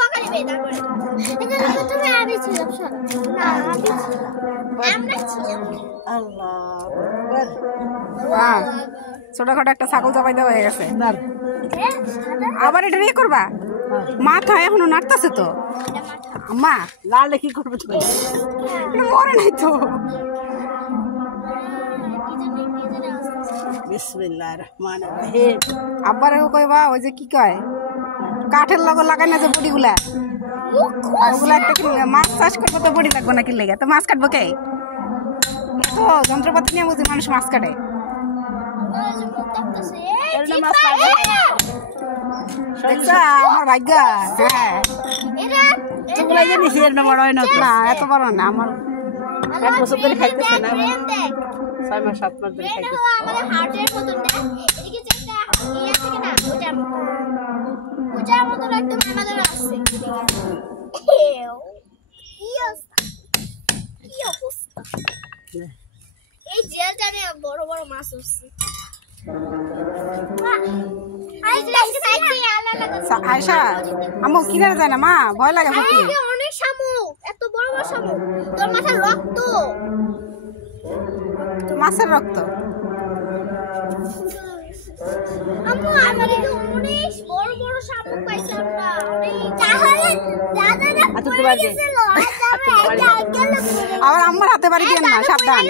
বকারি বে তারপরে এটা প্রথমে আমি ছিলাম না আমি ছিলাম আমরা ছিলাম আল্লাহু আকবার হ্যাঁ ছোটখাটো একটা ছাগল জবাই দেওয়া হয়ে গেছে আবার এটা নিয়ে করবা মাথা এখনো নাড়তাছে তো মা লালে কি করবে তুমি মরে নাই তো বিসমিল্লাহির রহমানির রহিম আব্বারে কইবা ওই যে কি কয় কাঠের লগে লাগাই না যে বডিগুলা ওগুলা একটা মাছ চাষ করবো তো বডি লাগবে না কি লেগে তো মাছ কাটবো কে তো যন্ত্রপাতি নিয়ে বুঝি মানুষ মাছ কাটে দেখছা আমার ভাগ্য হ্যাঁ তোমরা জানিস এর না বড় হয় না না এত বড় না আমার এক বছর ধরে খাইতেছে না 6 মাস 7 মাস ধরে খাইতেছে আমাদের হার্টের মতন না এদিকে যে একটা ইয়া থাকে না ওটার মতন একদম আমাদের আছে কি অবস্থা এই জেলটারে বড় বড় মাছ উঠছে আয়শা আমু কিনারে যায় না মা ভয় লাগে ফুটি অনেক শামুক এত বড় বড় শামুক তোর মাথায় রক্ত মাছের রক্ত আম্মু আমাদের অনেক বড় বড় শামুক পাইছি আমরা অনেক তাহলে দাদারা পড়ে গেছিল আবার আমার হাতে বাড়ি দিয়ে না সাবধান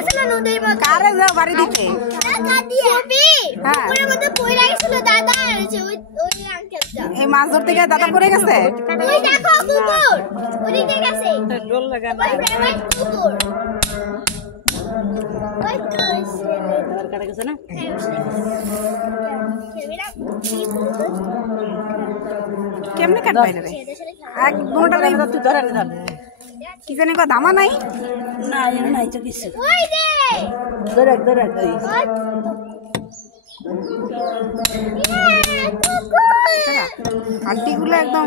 কারে যাও বাড়ি দিতে টাকা দিয়ে হ্যাঁ ওর মধ্যে পড়ে গেছিল দাদা আছে ওই আঙ্কেলটা এই মাছ ধরতে গিয়ে দাদা পড়ে গেছে ওই দেখো কুকুর ওদিকে গেছে ডোল লাগা না ওই কুকুর ওই তো আর কাটা গেছে না কেমনে কাটবাই রে এক ঘন্টা তুই ধরে না কি জানি কো দামা নাই না এর নাই তো কিছু ওই দে ধরে আড্ডিগুলো একদম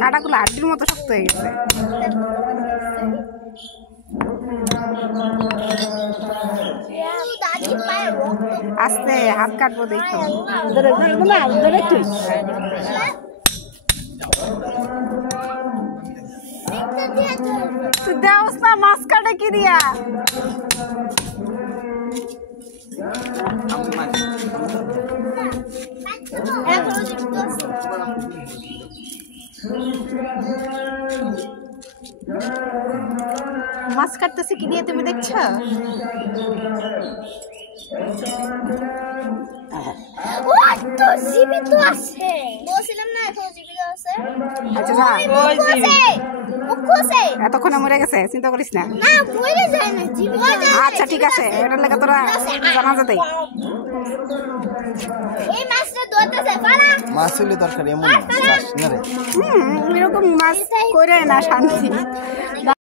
কাটাগুলো আড্ডির মতো শক্ত হয়ে গেছে আস্তে হাত কাটবো দেখো ধরে না ধরে তুই তুই দেওস না মাছ কাটে কি দিয়া মাছ কাটতেছে কি দিয়ে তুমি দেখছো তো জীবিত আছে বলছিলাম না এখন জীবিত আছে আচ্ছা যা ওই মুখছে এতক্ষণে মরে গেছে চিন্তা করিস না না মরে যায় না জীবিত আচ্ছা ঠিক আছে এটার লেগে তোরা জানাজা দেই এই মাছটা ধরতেছে পালা মাছ হইলে দরকার এমন না রে এরকম মাছ করে না শান্তি